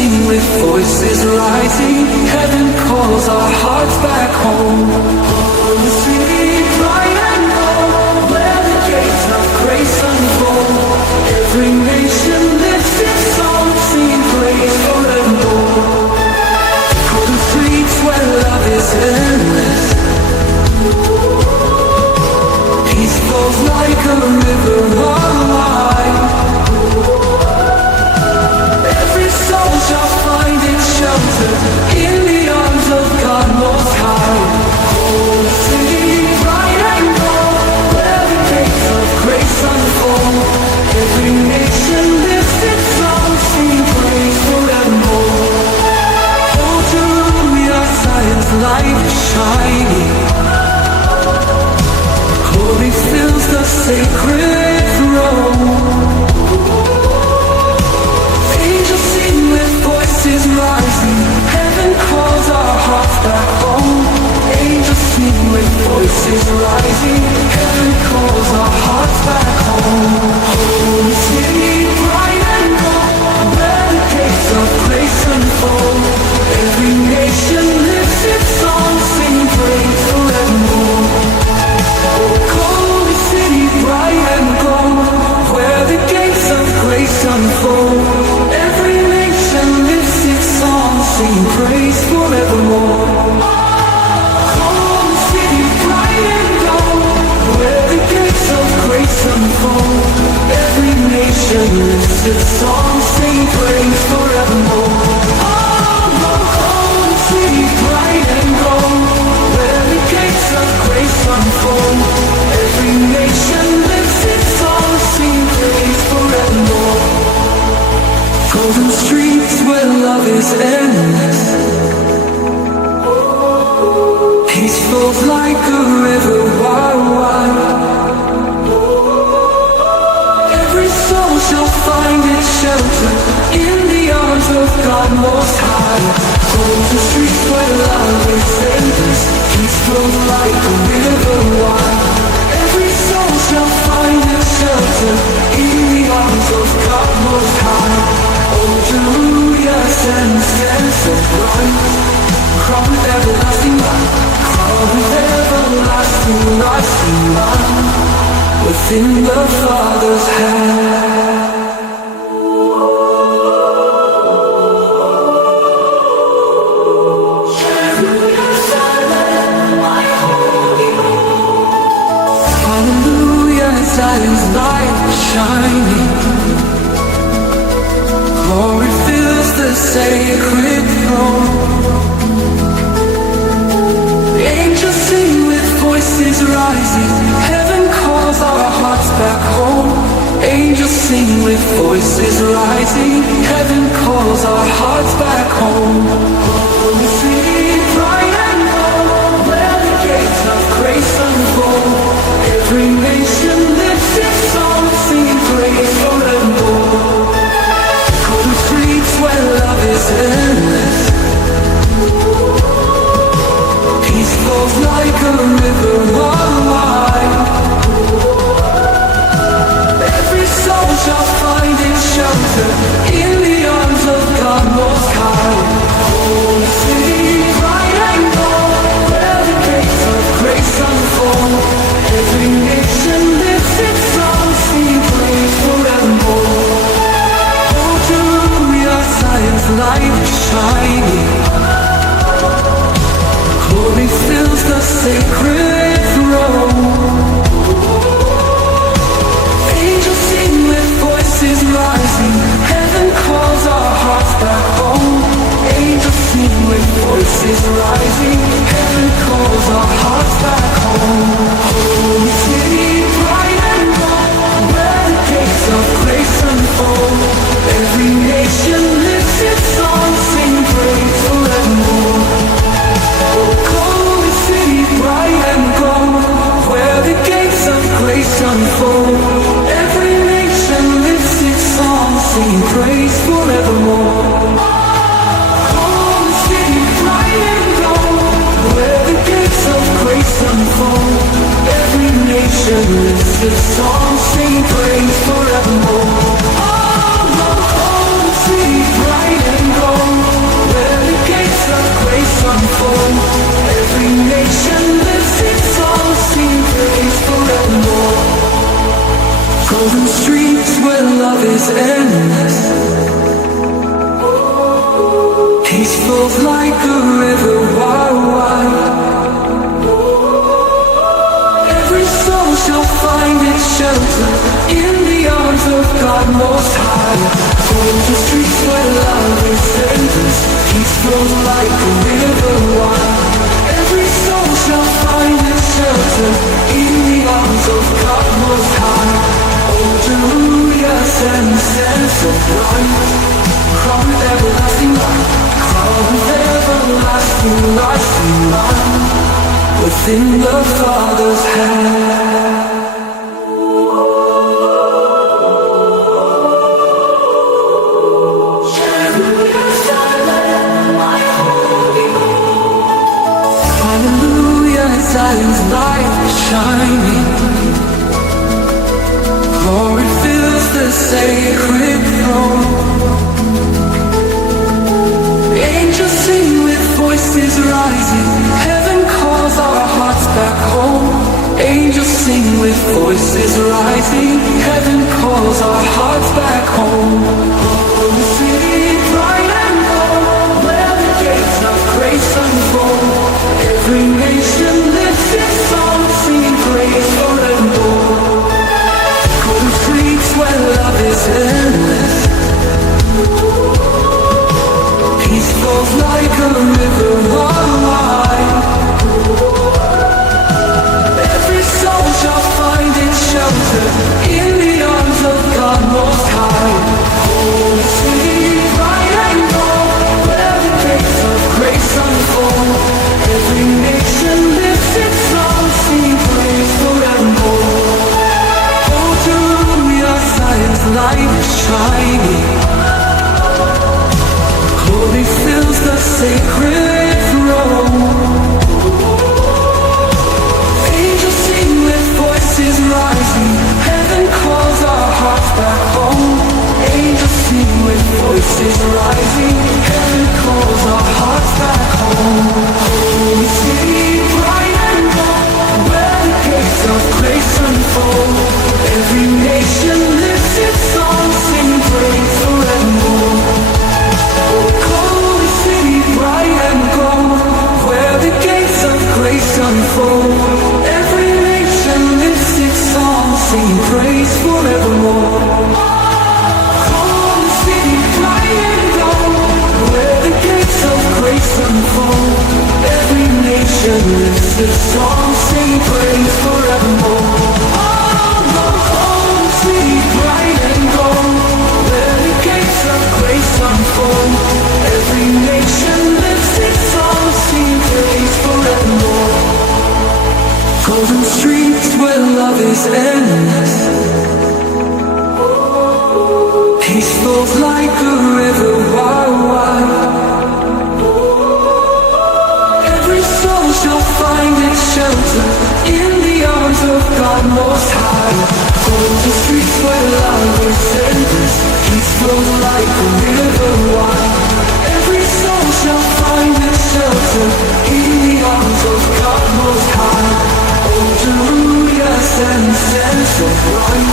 sing with voices rising. Heaven calls our hearts back home. Holy city, bright and bold, where the gates of grace unfold. Every nation lifts its song, singing praise forevermore. For the streets where love is endless, peace flows like a river wide. Every soul shall find its shelter in the arms of God Most High. Holy city, bright and bold, where the gates of grace unfold. Every nation lifts its song, singing praise forevermore. Oh, Hallelujah, Zion's light is shining. Glory fills the sacred throne. Angels sing with voices rising. Heaven calls our hearts back home. Angels sing with voices rising. Heaven calls our hearts back home. Holy city, bright and gold, where the gates of grace unfold. Every nation lifts its song, singing praise forevermore. Holy city, bright and gold, where the gates of grace unfold. Every nation lifts its song, singing praise forevermore. Holy city, bright and gold, where the gates of grace unfold. Every nation lifts its song, singing praise forevermore. Holy city, bright and gold, where the gates of grace unfold. Every nation lifts its song, singing praise forevermore. Golden streets where love is endless, peace flows like a river wide. Every soul shall find its shelter in the arms of God Most High. Golden streets where love is endless, peace flows like a river wide. Every soul shall find its shelter in the arms of God Most High. Oh, Hallelujah, stand so bright. Crown with everlasting light, crown with everlasting light, within the Father's hand. Zion's light shining. Glory fills the sacred throne. Angels sing with voices rising. Heaven calls our hearts back home. Angels sing with voices rising. Heaven calls our hearts back home. Holy city, bright and gold, where the gates of grace unfold. Every nation lifts its song, singing praise forevermore. Golden streets where love is endless, peace flows like a river wide. Every soul shall find its shelter in the arms of God Most High. Holy city, bright and gold, where the gates of grace unfold. Every nation lifts its song, singing praise forevermore. Oh, Hallelujah, Zion's light is shining. Glory fills the sacred throne. Angels sing with voices rising. Heaven calls our hearts back home. Angels sing with voices rising. Heaven calls our hearts back home. Holy city, bright and gold, where the gates of grace unfold. Every nation lifts its song, singing praise forevermore. Oh, holy city, bright and gold, where the gates of grace unfold. Every nation lifts its song, singing praise forevermore. Holy city, bright and gold. Peace flows like a river wide, wide. Every soul shall find its shelter in the arms of God Most High. Golden streets where love is endless. Peace flows like a river wide. Every soul shall find its shelter in the arms of God Most High. Oh, Jerusalem, send sense of light. Crown with everlasting light. Crown with everlasting light. Within the Father's hand. Zion's light shining. Glory fills the sacred throne. Angels sing with voices rising. Heaven calls our hearts back home. Angels sing with voices rising. Heaven calls our hearts back home. Oh, the city bright and warm, where the gates of grace unfold. Every nation lifts its song, singing praise forevermore. Golden streets where love is endless. Peace flows like a river wide. Every soul shall find its shelter in the arms of God Most High. Holy city, bright and gold, where the gates of grace unfold. Every nation lifts its song, singing praise forevermore. Oh, Jerusalem, Zion's light is shining. Glory fills the sacred throne. Angels sing with voices rising. Heaven calls our hearts back home. Angels sing with voices rising. Heaven calls our hearts back home. Holy city, bright and gold, where the gates of grace unfold. Every nation lifts its song, singing praise forevermore. Holy city, bright and gold, where the gates of grace unfold. Every nation lifts its song, singing praise forevermore. Holy city, bright and gold, where the gates of grace unfold. Every nation lifts its song, singing praise forevermore. Holy city, bright and gold, where the gates of grace unfold. Every nation lifts its song, singing praise forevermore. Golden streets where love is endless. Peace flows like a river wide, wide. Every soul shall find its shelter in the arms of God Most High. Golden streets where love is endless. Peace flows like a river wide. Every soul shall find its shelter in the arms of God Most High. Oh, Jerusalem, send sense of light.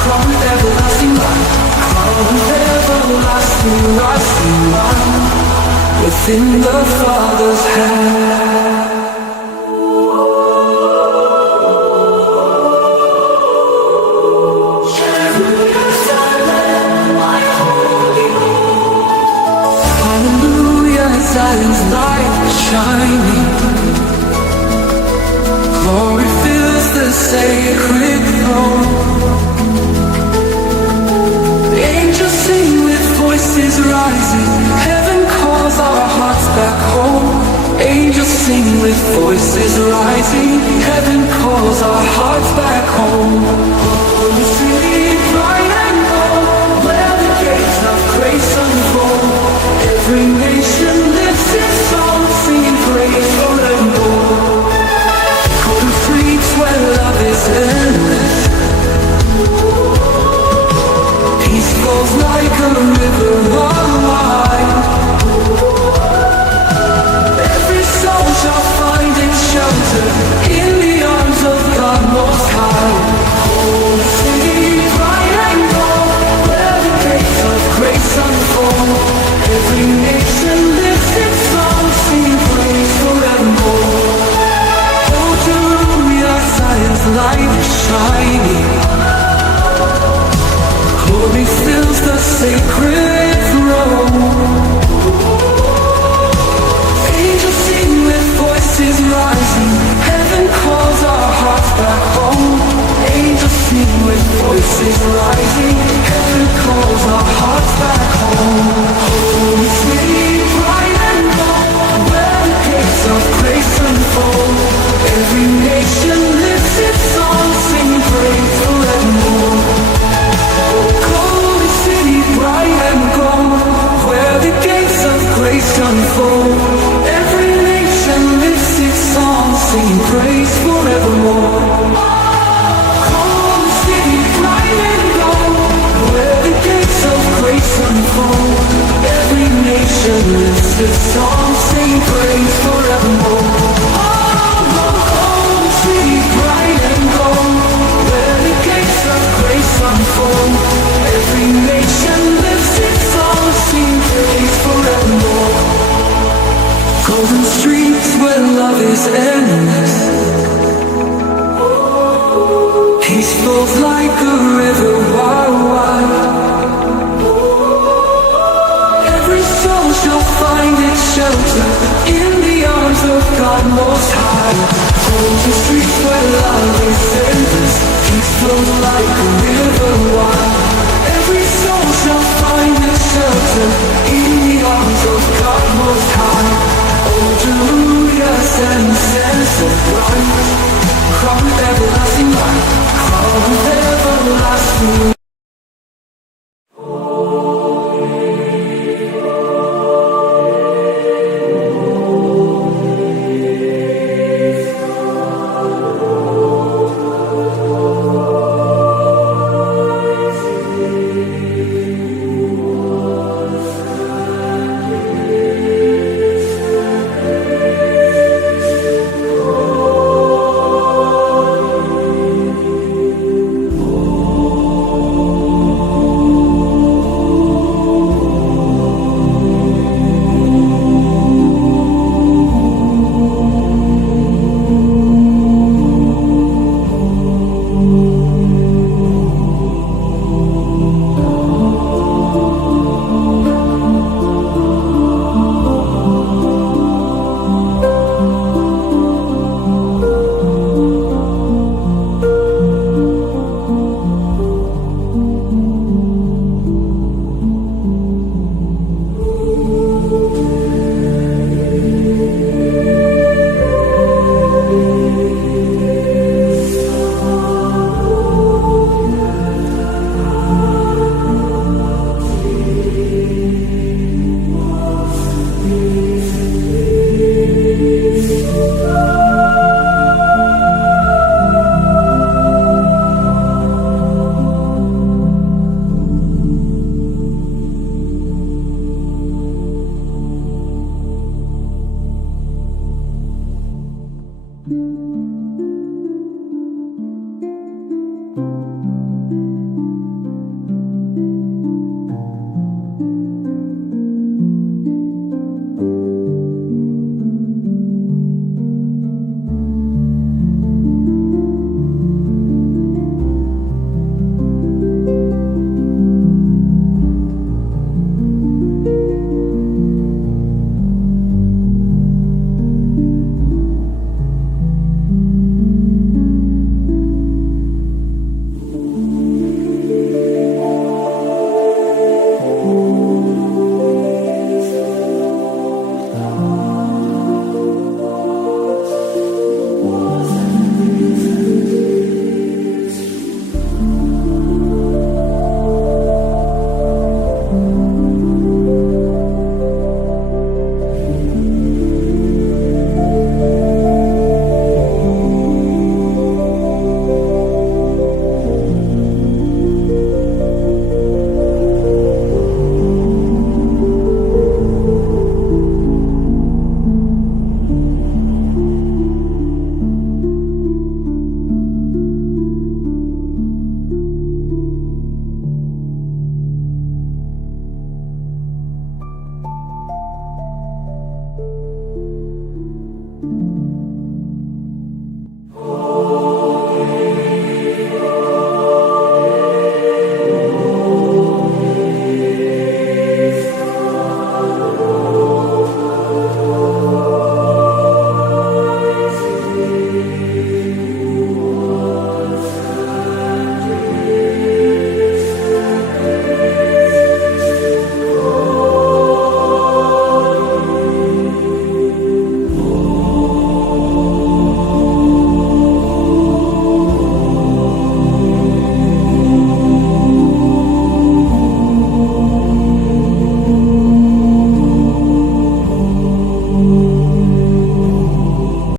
Crown with everlasting light. Crown with everlasting light. Within the Father's hand. Zion's light shining. Glory fills the sacred throne. Angels sing with voices rising. Heaven calls our hearts back home. Angels sing with voices rising. Heaven calls our hearts back home. Holy city, bright and gold, where the gates of grace unfold. Every nation lifts its song, singing praise forevermore. Golden streets where love is endless. Peace flows like a river wide. Every soul shall find its shelter in the arms of God Most High. Holy city, blessed song, sing praise forevermore. Home, city bright and gold, where the gates of grace unfold. Every nation lifts its song, sing praise forevermore. Golden streets where love is endless, peace flows like a river wide, wide. Every soul shall find its shelter in the arms of God Most High. Golden streets where love is endless, peace flows like a river wide. Every soul shall find its shelter in the arms of God Most High. Oh, Hallelujah, send sense of light, crown with everlasting light, crown with everlasting